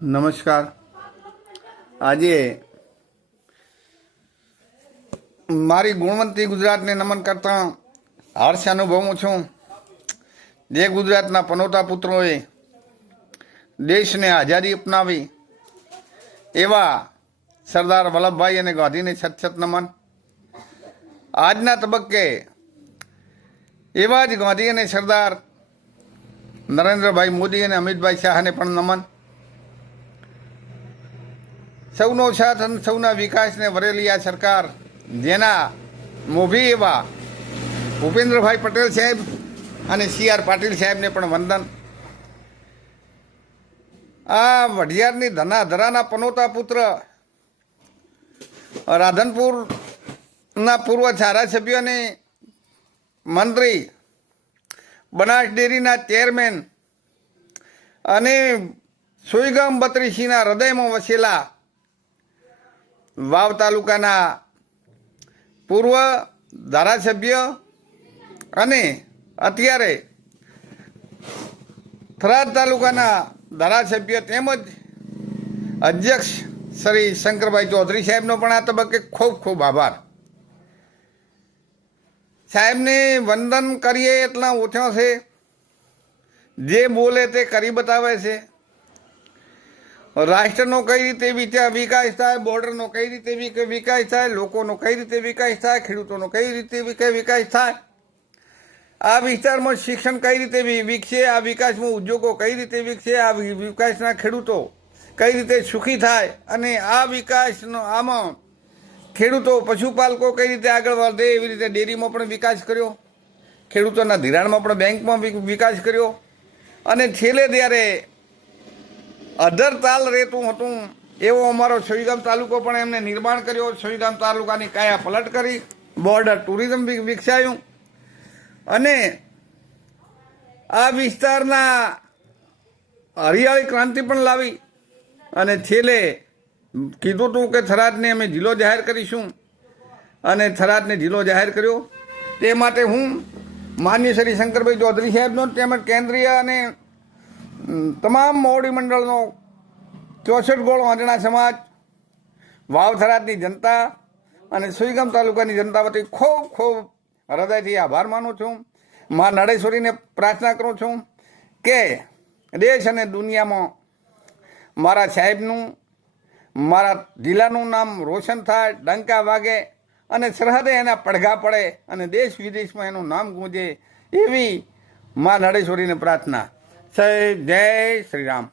નમસ્કાર. આજે મારી ગુણવંતી ગુજરાતને નમન કરતા હર્ષ અનુભવું છું. જે ગુજરાતના પનોતા પુત્રોએ દેશને આઝાદી અપનાવી એવા સરદાર વલ્લભભાઈ અને ગાંધીને સત નમન. આજના તબક્કે એવા જ ગાંધી અને સરદાર નરેન્દ્રભાઈ મોદી અને અમિતભાઈ શાહને પણ નમન. સૌનો સાથ અને સૌના વિકાસને વરેલી આ સરકાર, જેના મોભી એવા ભૂપેન્દ્રભાઈ પટેલ સાહેબ અને CR પાટીલ સાહેબને પણ વંદન. આ વઢિયારની ધરાના પનોતા પુત્ર રાધનપુરના પૂર્વ ધારાસભ્ય અને મંત્રી, બનાસ ડેરીના ચેરમેન અને સુઈગામ 32ના હૃદયમાં વસેલા વાવ તાલુકાના પૂર્વ ધારાસભ્ય અને અત્યારે થરાદ તાલુકાના ધારાસભ્ય તેમજ અધ્યક્ષ શ્રી શંકરભાઈ ચૌધરી સાહેબનો પણ આ તબક્કે ખૂબ ખૂબ આભાર. સાહેબને વંદન કરીએ એટલા ઓછા છે. જે બોલે તે કરી બતાવે છે. રાષ્ટ્રનો કઈ રીતે વિકાસ થાય, બોર્ડરનો કઈ રીતે વિકાસ થાય, લોકોનો કઈ રીતે વિકાસ થાય, ખેડૂતોનો કઈ રીતે વિકાસ થાય, આ વિસ્તારમાં શિક્ષણ કઈ રીતે વિકસે, આ વિકાસમાં ઉદ્યોગો કઈ રીતે વિકસે, આ વિકાસના ખેડૂતો કઈ રીતે સુખી થાય અને આ વિકાસનો આમાં ખેડૂતો પશુપાલકો કઈ રીતે આગળ વધે, એવી રીતે ડેરીમાં પણ વિકાસ કર્યો, ખેડૂતોના ધિરાણમાં પણ બેંકમાં વિકાસ કર્યો અને છેલ્લે ત્યારે અધર તાલ રહેતું હતું એવો અમારો સોઈગામ તાલુકો પણ એમને નિર્માણ કર્યો. સોઈગામ તાલુકાની કાયા પલટ કરી, બોર્ડર ટુરિઝમ વિકસાયું અને આ વિસ્તારના હરિયાળી ક્રાંતિ પણ લાવી અને છેલ્લે કીધું હતું કે થરાદને અમે જિલ્લો જાહેર કરીશું અને થરાદને જિલ્લો જાહેર કર્યો. તે માટે હું માન્ય શ્રી શંકરભાઈ ચૌધરી સાહેબનો તેમજ કેન્દ્રીય અને તમામ મોવડી મંડળનો 64 ગોળ વાંદણા સમાજ, વાવ થરાદની જનતા અને સુઈગામ તાલુકાની જનતા વતી ખૂબ ખૂબ હૃદયથી આભાર માનું છું. મા નડેશ્વરીને પ્રાર્થના કરું છું કે દેશ અને દુનિયામાં મારા સાહેબનું, મારા જિલ્લાનું નામ રોશન થાય, ડંકા વાગે અને સરહદે એના પડઘા પડે અને દેશ વિદેશમાં એનું નામ ગૂંજે, એવી મા નડેશ્વરીને પ્રાર્થના. જય શ્રી રામ.